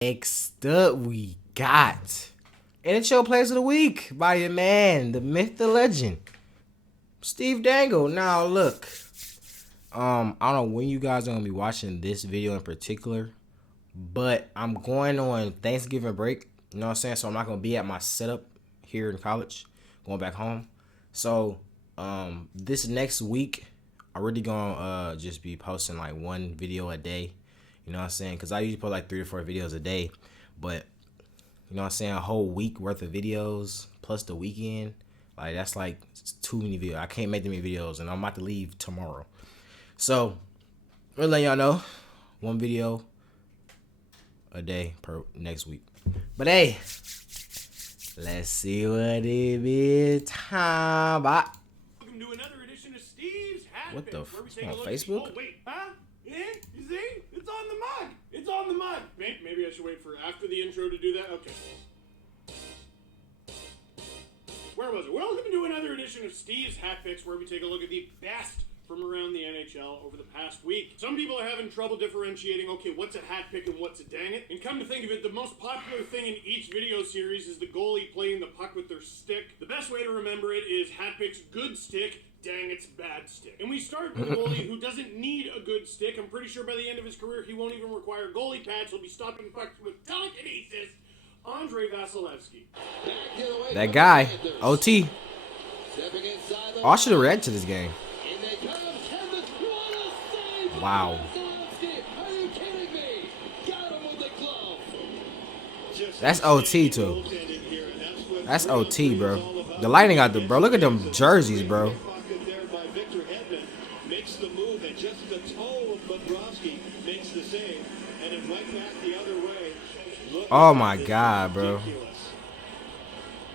Next up, we got NHL Players of the Week by your man, the myth, the legend, Steve Dangle. Now, look, I don't know when you guys are gonna be watching this video in particular, but I'm going on Thanksgiving break. You know what I'm saying? So I'm not gonna be at my setup here in college, going back home. So, this next week, I'm really gonna just be posting like one video a day. You know what I'm saying? Because I usually put like 3 or 4 videos a day. But, you know what I'm saying? A whole week worth of videos plus the weekend. Like, that's like too many videos. I can't make that many videos. And I'm about to leave tomorrow. So, we'll let y'all know. One video a day per next week. But hey, let's see what it is time. Welcome to another edition of Steve's Hat What the Pick, where we f- take a on look Facebook? At, oh wait, huh? Yeah, you see? It's on the mug. It's on the mug. Maybe I should wait for after the intro to do that. Okay. Where was it? Welcome to another edition of Steve's Hat Picks, where we take a look at the best from around the NHL over the past week. Some people are having trouble differentiating, okay, what's a hat pick and what's a dang it? And come to think of it, the most popular thing in each video series is the goalie playing the puck with their stick. The best way to remember it is hat pick's good stick, dang it's bad stick. And we start with a goalie who doesn't need a good stick. I'm pretty sure by the end of his career, he won't even require goalie pads. He'll be stopping pucks with telekinesis. Andre Vasilevskiy. That guy, OT. Oh, I should have read to this game. Wow. That's OT too. That's OT, bro. The Lightning got the bro. Look at them jerseys, bro. Makes the move and just the toe of Bobrovsky makes the save, and it went back the other way. Oh my God, bro.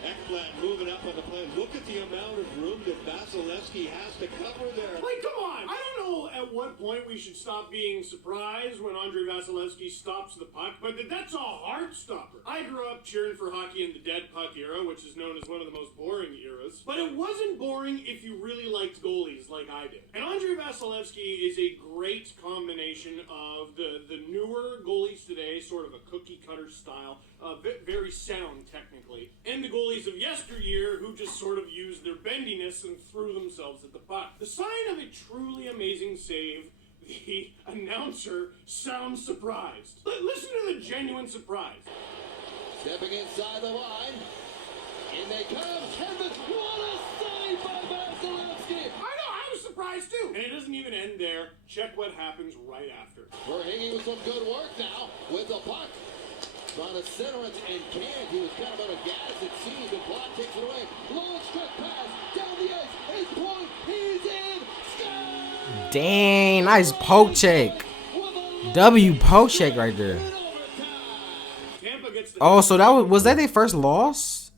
Ekblad moving up on the play. Look at the amount of room that Vasilevskiy has to cover there. Like, come on! I don't know at what point we should stop being surprised when Andre Vasilevskiy stops the puck, but that's a heart stopper. I grew up cheering for hockey in the dead puck era, which is known as one of the most boring eras. But it wasn't boring if you really liked goalies like I did. And Andre Vasilevskiy is a great combination of the newer goalies today, sort of a cookie cutter style, very sound technically, and the goalies of yesteryear who just sort of used their bendiness and threw themselves at the puck. The sign of a truly amazing save, the announcer sounds surprised. Listen to the genuine surprise. Stepping inside the line. In they come. Kevin, what a save by Vasilevskiy. I know, I was surprised too. And it doesn't even end there. Check what happens right after. Verhage with some good work now with the puck. Trying to center it and can't. He was kind of out of gas, it seems. The block takes it away. Long stretch pass. Down the ice. His point. He's in. Score! Dang, nice poke check. W poke check right there. Tampa gets the Oh, so that was that their first loss?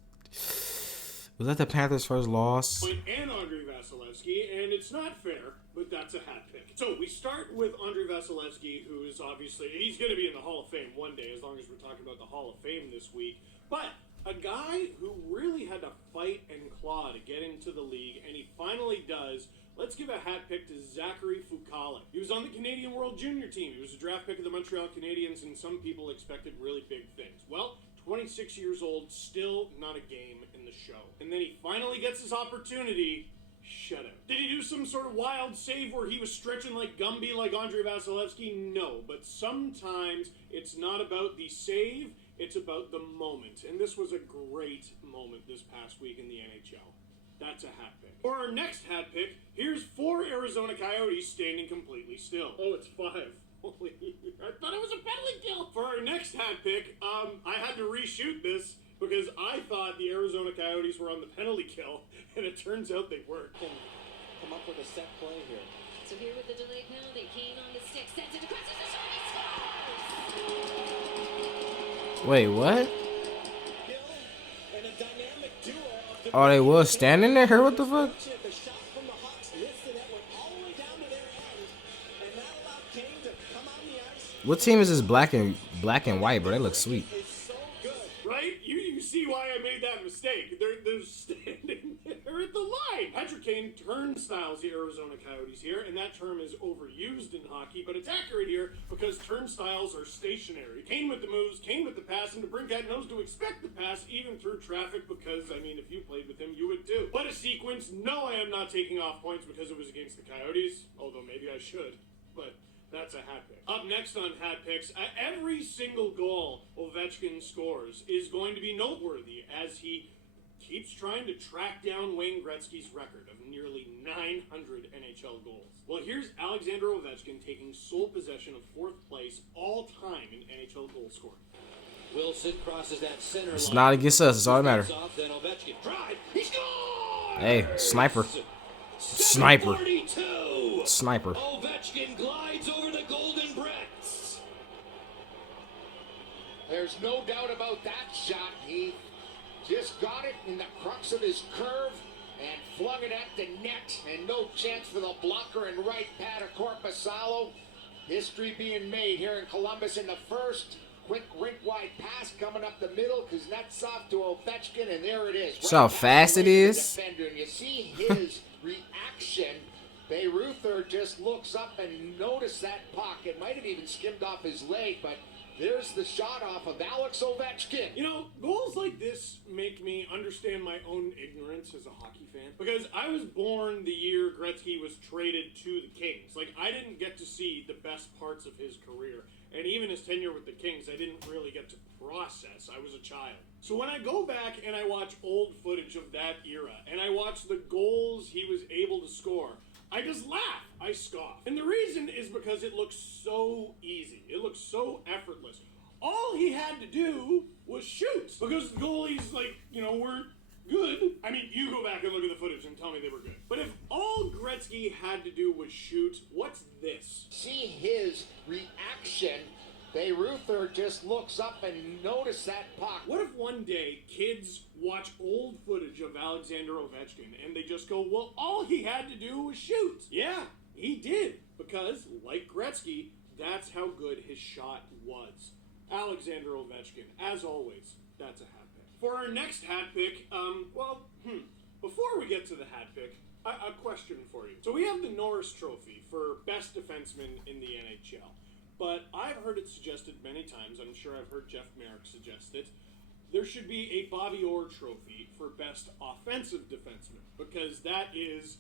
Was that the Panthers' first loss? point and Andre Vasilevskiy, and it's not fair, but that's a hat pick. So we start with Andre Vasilevskiy, who is obviously, he's going to be in the Hall of Fame one day, as long as we're talking about the Hall of Fame this week. But a guy who really had to fight and claw to get into the league, and he finally does. Let's give a hat pick to Zachary Foucault. He was on the Canadian World Junior team. He was a draft pick of the Montreal Canadiens, and some people expected really big things. Well, 26 years old, still not a game in the show. And then he finally gets his opportunity. Shut up. Did he do some sort of wild save where he was stretching like Gumby like Andre Vasilevskiy? No, but sometimes it's not about the save, it's about the moment. And this was a great moment this past week in the NHL. That's a hat pick. For our next hat pick, here's 4 Arizona Coyotes standing completely still. Oh, it's 5. Holy, I thought it was a penalty kill. For our next hat pick, I had to reshoot this because I thought the Arizona Coyotes were on the penalty kill, and it turns out they weren't. Come up with a set play here. So here with the delayed penalty, Kane on the stick, sends it across the zone, he scores! Wait, what? And a dynamic duo of the Oh, they was standing there? What the fuck? the shot from the Hawks lifted that went all the way down to their end, and that allowed Kane to come on the ice. What team is this black and white, bro? That looks sweet. It's so good. Right? You see why I made that mistake. They're standing there. They're at the line. Patrick Kane turnstiles the Arizona Coyotes here, and that term is overused in hockey, but it's accurate here because turnstiles are stationary. Kane with the moves, Kane with the pass, and DeBrincat knows to expect the pass even through traffic because, I mean, if you played with him, you would too. But a sequence, no, I am not taking off points because it was against the Coyotes, although maybe I should, but that's a hat pick. Up next on hat picks, every single goal Ovechkin scores is going to be noteworthy as he keeps trying to track down Wayne Gretzky's record of nearly 900 NHL goals. Well, here's Alexander Ovechkin taking sole possession of 4th place all time in NHL goal scoring. Wilson crosses that center line. It's not against us. It's all that matters. Then Ovechkin drive. He scores! Hey, sniper. Sniper. 42. Sniper. Ovechkin glides over the Golden Bricks. There's no doubt about that shot. He just got it in the crux of his curve and flung it at the net, and no chance for the blocker in right pad of Korpisalo. History being made here in Columbus in the first. Quick rink-wide pass coming up the middle, Kuznetsov to Ovechkin, and there it is. See how fast it is? Defender, and you see his reaction. Bayreuther just looks up and noticed that puck. It might have even skimmed off his leg, but there's the shot off of Alex Ovechkin. You know, goals like this make me understand my own ignorance as a hockey fan. Because I was born the year Gretzky was traded to the Kings. Like, I didn't get to see the best parts of his career. And even his tenure with the Kings, I didn't really get to process. I was a child. So when I go back and I watch old footage of that era, and I watch the goals he was able to score, I just laugh. I scoff. And the reason is because it looks so easy. It looks so effortless. All he had to do was shoot. Because the goalies, like, you know, weren't good. I mean, you go back and look at the footage and tell me they were good. But if all Gretzky had to do was shoot, what's this? See his reaction. Bayreuther just looks up and noticed that puck. What if one day kids watch old footage of Alexander Ovechkin and they just go, well, all he had to do was shoot? Yeah, he did. Because, like Gretzky, that's how good his shot was. Alexander Ovechkin, as always, that's a hat pick. For our next hat pick, before we get to the hat pick, a question for you. So we have the Norris Trophy for best defenseman in the NHL. But I've heard it suggested many times, I'm sure I've heard Jeff Merrick suggest it, there should be a Bobby Orr trophy for best offensive defenseman, because that is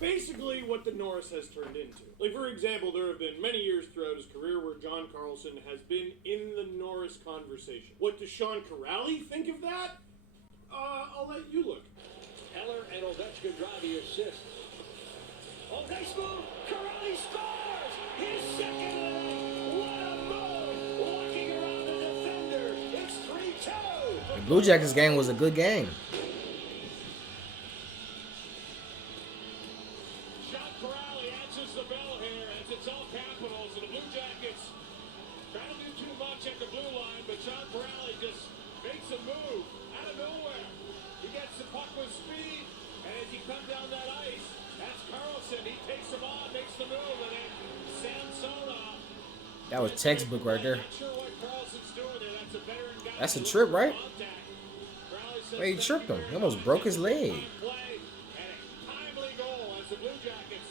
basically what the Norris has turned into. Like, for example, there have been many years throughout his career where John Carlson has been in the Norris conversation. What does Sean Corrali think of that? I'll let you look. Eller and Ovechkin drive the assist. Oh, nice move. Corrali scores! His second leg. What a move! Walking around the defender. It's 3-2. The Blue Jackets game was a good game. Sean Corrali answers the bell here as it's all Capitals, and the Blue Jackets trying to do too much at the blue line, but Sean Corrali just makes a move out of nowhere. He gets the puck with speed, and as he comes down that ice, that's Carlson. He takes him on, makes the move, and then Samsonov. That was textbook right there. Not sure what Carlson's doing there. That's a veteran guy. That's a trip, right? Corrali says Wait, he tripped him. thank He you almost very broke his much. leg. Play, and a timely goal as the Blue Jackets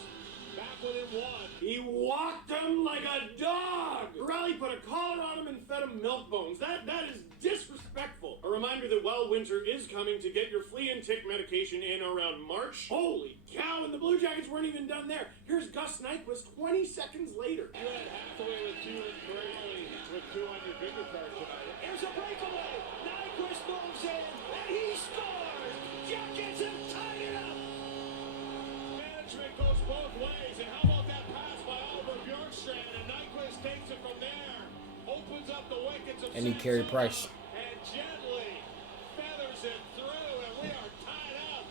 back within one. He walked him like a dog. Corrali put a collar on him and fed him milk bones. That is disrespectful. A reminder that while winter is coming, to get your flea and tick medication in around March. Holy cow, and the Blue Jackets weren't even done there. Here's Gus Nyquist 20 seconds later. You went halfway with two on your bigger card tonight. Here's a breakaway. Nyquist moves in, and he scores. Jackets have tied it up. Management goes both ways, and how about that pass by Oliver Bjorkstrand? And Nyquist takes it from there, opens up the wickets of And he carried Price. and gently feathers it through, and we are tied up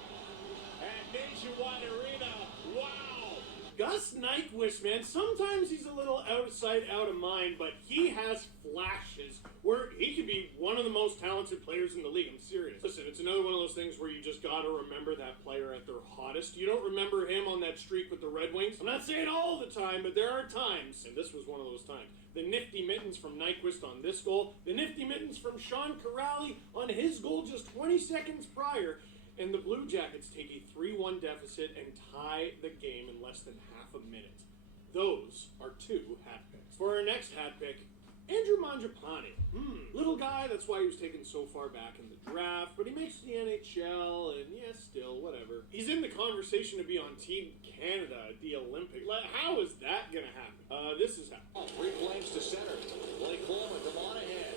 at Nationwide Arena. Wow. Gus Nyquist, man, sometimes he's a little out of sight, out of mind, but he has flashes where he could be one of the most talented players in the league. I'm serious. Listen, it's another one of those things where you just gotta remember that player at their hottest. You don't remember him on that streak with the Red Wings. I'm not saying all the time, but there are times, and this was one of those times. The nifty mittens from Nyquist on this goal, the nifty mittens from Sean Corrali on his goal just 20 seconds prior. and the Blue Jackets take a 3-1 deficit and tie the game in less than half a minute. Those are 2 hat picks. For our next hat pick, Andrew Mangiapane. Little guy, that's why he was taken so far back in the draft, but he makes the NHL, and yeah, still, whatever. He's in the conversation to be on Team Canada at the Olympics. How is that going to happen? This is how. Reclaims to center. Blake Coleman to Monahan.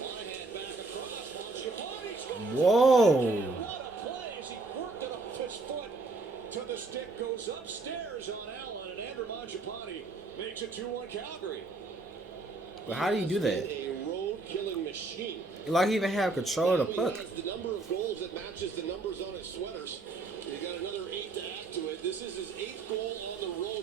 Monahan back across. Mangiapane scores. Whoa. What a play as he worked it off his foot to the stick, goes upstairs on Allen, and Andrew Mangiapane makes it 2-1 Calgary. But how do you do that? A road-killing machine. Like he even have control of the He puck. has the number of goals that matches the numbers on his sweaters. You got another 8 to add to it. This is his 8th goal on the road,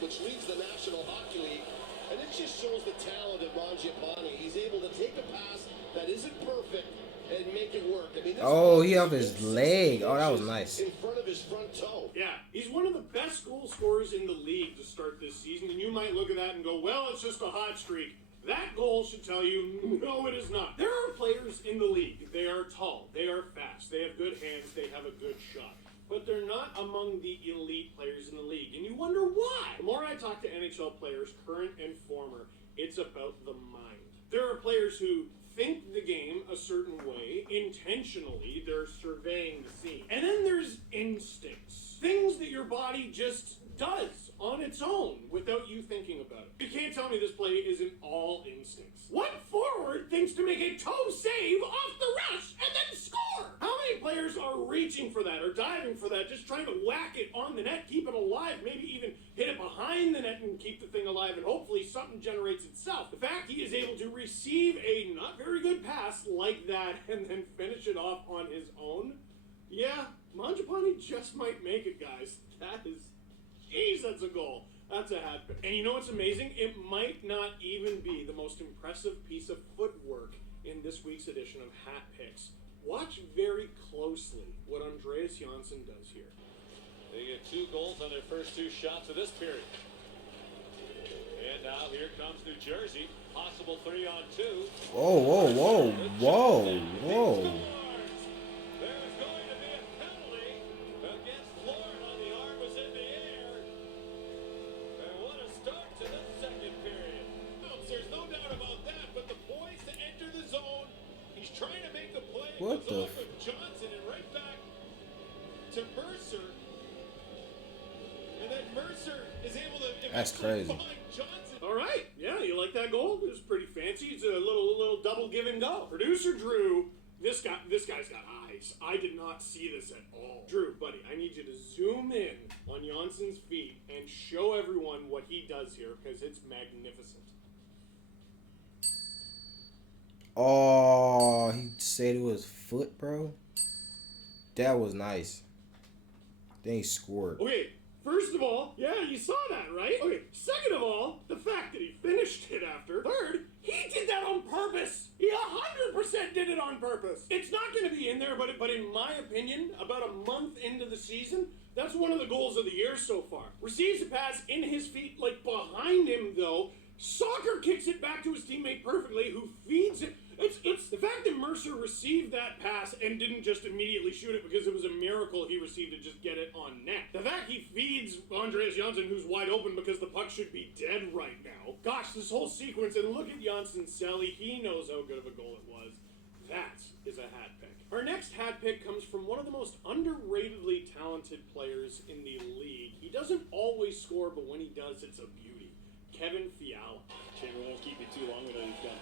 which leads the National Hockey League. And it just shows the talent of Mangiapane. He's able to take a pass that isn't perfect and make it work. I mean, this He off his leg. Oh, that was nice. in front of his front toe. Yeah, he's one of the best goal scorers in the league to start this season, and you might look at that and go, well, it's just a hot streak. That goal should tell you, no, it is not. There are players in the league. They are tall. They are fast. They have good hands. They have a good shot. But they're not among the elite players in the league. And you wonder why. The more I talk to NHL players, current and former, it's about the mind. There are players who think the game a certain way, intentionally. They're surveying the scene. And then there's instincts. Things that your body just does on its own without you thinking about it. You can't tell me this play isn't all instincts. What forward thinks to make a toe save off the rush and then score? How many players are reaching for that or diving for that, just trying to whack it on the net, keep it alive, maybe even hit it behind the net and keep the thing alive, and hopefully something generates itself. The fact he is able to receive a not very good pass like that and then finish it off on his own, yeah, Mangiapane just might make it, guys. That is... Jeez, that's a goal. That's a hat pick. And you know what's amazing? It might not even be the most impressive piece of footwork in this week's edition of Hat Picks. Watch very closely what Andreas Janssen does here. They get 2 goals on their first 2 shots of this period. And now here comes New Jersey. Possible 3-on-2. Whoa, whoa, whoa, whoa, whoa. There's going to be a penalty against Florida. The arm was in the air. And what a start to the second period. There's no doubt about that, but the poise to enter the zone. He's trying to make the play. What the off of Johnson and right back to Mercer. And then Mercer is able to... That's crazy. Find Johnson. All right. Yeah, you like that goal? It was pretty fancy. It's a little double give and go. Producer Drew, this guy's got eyes. I did not see this at all. Drew, buddy, I need you to zoom in on Janssen's feet and show everyone what he does here because it's magnificent. Oh, he said it was foot, bro. That was nice. Then he scored. Okay, first of all, yeah, you saw that, right? Okay, second of all, the fact that he finished it after. Third, he did that on purpose. He 100% did it on purpose. It's not going to be in there, but in my opinion, about a month into the season, that's one of the goals of the year so far. Receives a pass in his feet, like behind him, though. Soccer kicks it back to his teammate perfectly, who feeds it. It's the fact that Mercer received that pass and didn't just immediately shoot it because it was a miracle he received to just get it on net. The fact he feeds Andreas Janssen, who's wide open because the puck should be dead right now. Gosh, this whole sequence, and look at Janssen's celly. He knows how good of a goal it was. That is a hat pick. Our next hat pick comes from one of the most underratedly talented players in the league. He doesn't always score, but when he does, it's a beauty. Kevin Fiala. Chamber won't keep you too long. We know you've got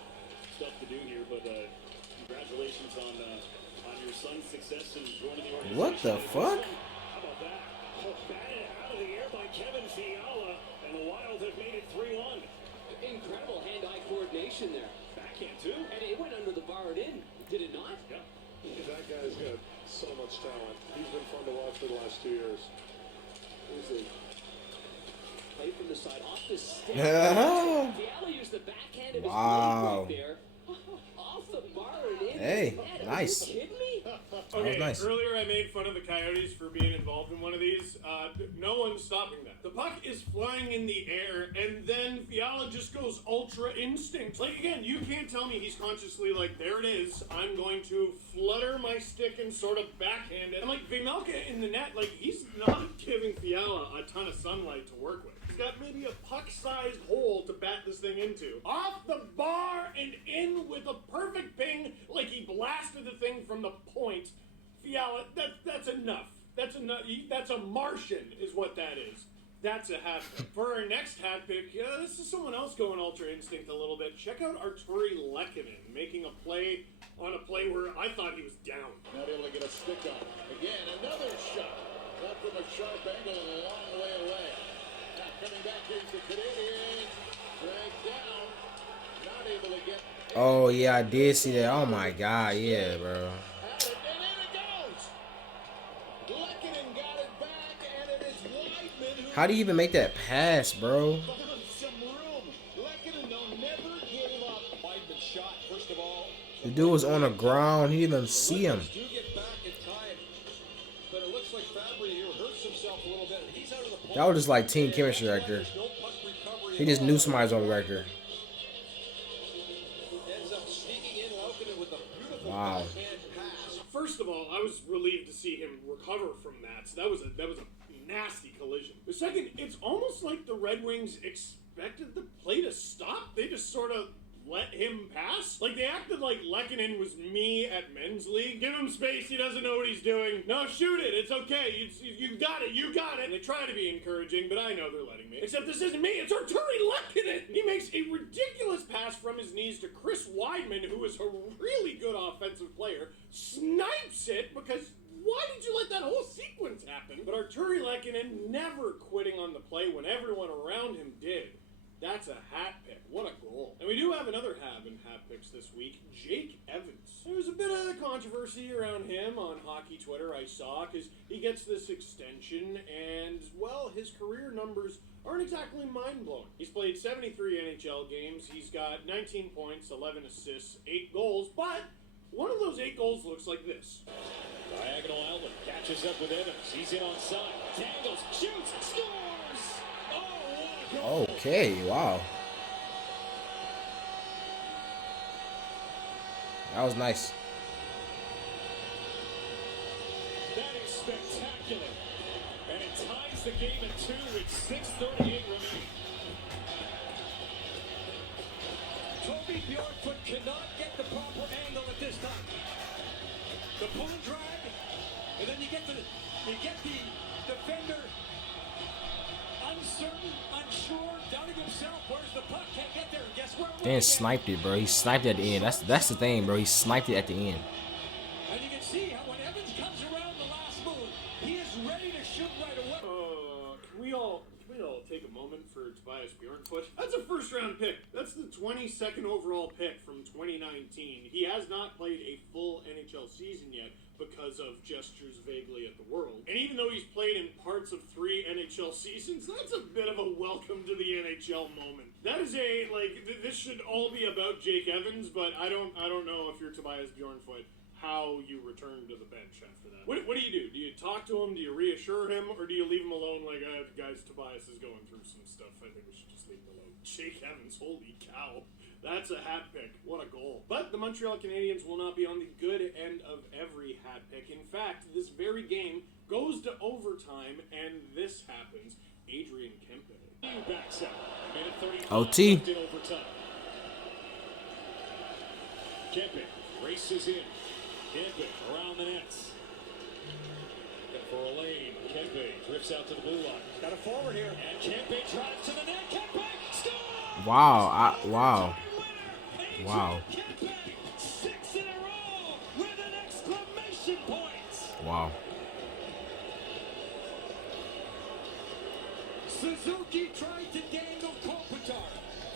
stuff to do here, but congratulations on your son's success in joining the organization. What the fuck? How about that? Batted out of the air by Kevin Fiala, and the Wild have made it 3-1. Incredible hand-eye coordination there. Backhand too. And it went under the bar and in, did it not? Yeah. That guy's got so much talent. He's been fun to watch for the last 2 years. Easy. Play from the side, off the stick. Yeah. Fiala used the backhand of his Wow. leg right there. Off the bar and in. Hey, Net. nice. Are you kidding me? Okay, nice. earlier I made fun of the Coyotes for being involved in one of these. No one's stopping that. The puck is flying in the air, and then Fiala just goes ultra instinct. Like, again, you can't tell me he's consciously like, there it is, I'm going to flutter my stick and sort of backhand it. And like, Vejmelka in the net, like, he's not giving Fiala a ton of sunlight to work with. He's got maybe a puck-sized hole to bat this thing into. Off the bar and in with a perfect ping, like he blasted the thing from the point. Fiala, that's enough. That's enough. That's a Martian, is what that is. That's a hat pick. For our next hat pick, this is someone else going ultra instinct a little bit. Check out Arturi Lehkonen making a play on a play where I thought he was down. Not able to get a stick on it. Again, another shot. Not from a sharp angle and a long way away. Now coming back here to the Canadians. Dragged down. Not able to get... Oh, yeah, I did see that. Oh, my God. Yeah, bro. And in it goes. Lehkonen got it back, and it is Weidman who... How do you even make that pass, bro? found some room. Lehkonen, though, never gave up. Weidman's shot, first of all. The dude was on the ground. He didn't even see him. Do get back in time, but it looks like Fabry here hurts himself a little bit. He's out of the point. That was just like team chemistry right there. No puck recovery He at just all. knew somebody was on right there. Ends up sneaking in Lehkonen with a beautiful Wow. backhand pass. First of all, I was relieved to see him recover from that. So that was a nasty collision. The second, it's almost like the Red Wings expected the play to stop. They just sort of let him pass. Like, they acted like Lehkonen was me at men's league. Give him space, he doesn't know what he's doing. No, shoot it, it's okay. You got it, you got it. And they try to be encouraging, but I know they're letting me. Except this isn't me, it's Arturi Lehkonen. He makes a ridiculous pass from his knees to Chris Weidman, who is a really good offensive player, snipes it because... why did you let that whole sequence happen? But Arturi Lehkonen never quitting on the play when everyone around him did. That's a hat pick. What a goal. And we do have another have in hat picks this week, Jake Evans. There was a bit of controversy around him on hockey Twitter, I saw, because he gets this extension and, well, his career numbers aren't exactly mind-blowing. He's played 73 NHL games. He's got 19 points, 11 assists, 8 goals, but one of those 8 goals looks like this. Diagonal outlet, catches up with Evans. He's in on side. Tangles, shoots, scores! Oh, what a goal! Okay, wow. That was nice. That is spectacular. And it ties the game at 2 with 6:38 remaining. Toby Bjorkfoot cannot get the proper angle at this time. The pull and drag, and then you get the defender uncertain, unsure, doubting himself. Where's the puck? Can't get there. Guess where? Dan sniped it, bro. He sniped it at the end. That's the thing, bro. He sniped it at the end. And you can see how when Evans comes around the last move, he is ready to shoot right away. Can we all take a moment for Tobias Bjornfoot? That's a first-round pick. That's the 22nd overall pick from 2019. He has not played a full NHL season yet because of gestures vaguely at the world. And even though he's played in parts of 3 NHL seasons, that's a bit of a welcome to the NHL moment. That is this should all be about Jake Evans, but I don't know if you're Tobias Bjornfoot, how you return to the bench after that. What do you do? Do you talk to him? Do you reassure him? Or do you leave him alone like, guys, Tobias is going through some stuff. I think we should just leave him alone. Jake Evans, holy cow. That's a hat pick. What a goal. But the Montreal Canadiens will not be on the good end of every hat pick. In fact, this very game goes to overtime, and this happens. Adrian Kempe. Backs up. Minute 35 OT. left in overtime. Kempe races in. Kempe around the nets. And for a lane, Kempe drifts out to the blue line. Got a forward here. And Kempe drives to the net. Kempe scores! Wow. Wow. Winner, Wow. Adrian Kempe, 6 in a row with an exclamation point. Wow. Suzuki tried to dangle Kopitar.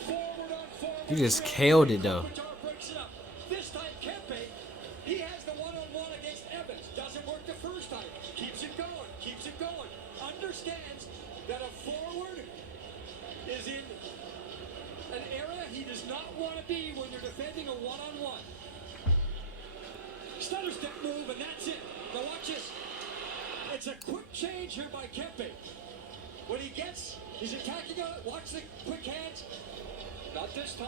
Forward on forward. He just killed it, though. Kopitar breaks it up. This time Kempe, he has the one-on-one against Evans. Doesn't work the first time. Keeps it going. Keeps it going. Understands that a forward is in an area he does not want to be when you're defending a one-on-one. Stutter step move, and that's it. It's a quick change here by Kempe. When he gets, he's attacking on it. Watch the quick hands. Not this time.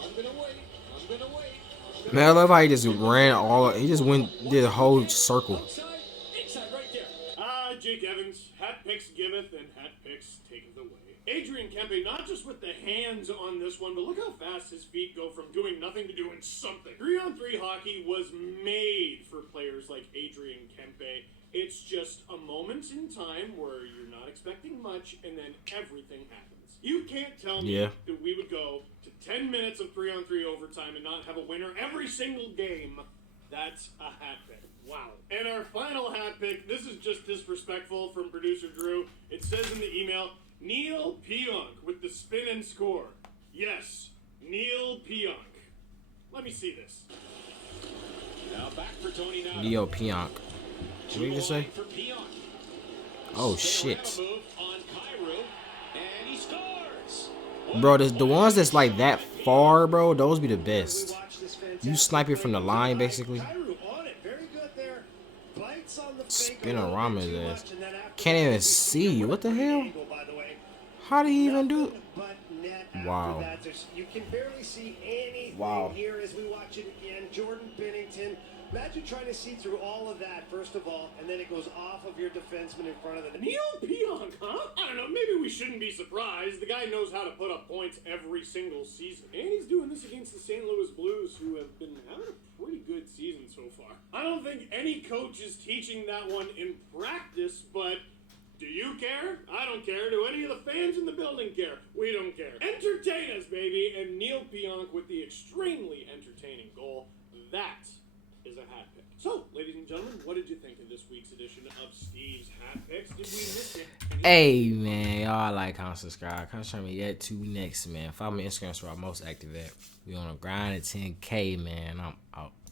I'm gonna wait. Man, I love how he just ran he just did a whole circle. Inside right there. Jake Evans, hat picks giveth and hat picks taketh away. Adrian Kempe, not just with the hands on this one, but look how fast his feet go from doing nothing to doing something. 3-on-3 hockey was made for players like Adrian Kempe. It's just a moment in time where you're not expecting much, and then everything happens. You can't tell me that we would go to 10 minutes of 3-on-3 overtime and not have a winner every single game. That's a hat pick. Wow. And our final hat pick, this is just disrespectful from producer Drew. It says in the email, Neil Pionk with the spin and score. Yes, Neil Pionk. Let me see this. Now back for Tony now. Neil Pionk. What did you just say? Oh, shit. Bro, the ones that's like that far, bro, those be the best. You snipe it from the line, basically. Spin around his ass. Can't even see. What the hell? How did he even do it? Wow. You can barely see anything here as we watch it again. Jordan Bennington. Imagine trying to see through all of that, first of all, and then it goes off of your defenseman in front of the net. Neil Pionk, huh? I don't know, maybe we shouldn't be surprised. The guy knows how to put up points every single season. And he's doing this against the St. Louis Blues, who have been having a pretty good season so far. I don't think any coach is teaching that one in practice, but do you care? I don't care. Do any of the fans in the building care? We don't care. Entertain us, baby. And Neil Pionk with the extremely entertaining goal. That is a hat pick. So, ladies and gentlemen, what did you think of this week's edition of Steve's Hat Picks? Did we miss it? Hey, man. Y'all like, comment, subscribe. Come show me yet to next, man. Follow me on Instagram, where I'm most active at. We on a grind at 10K, man. I'm out.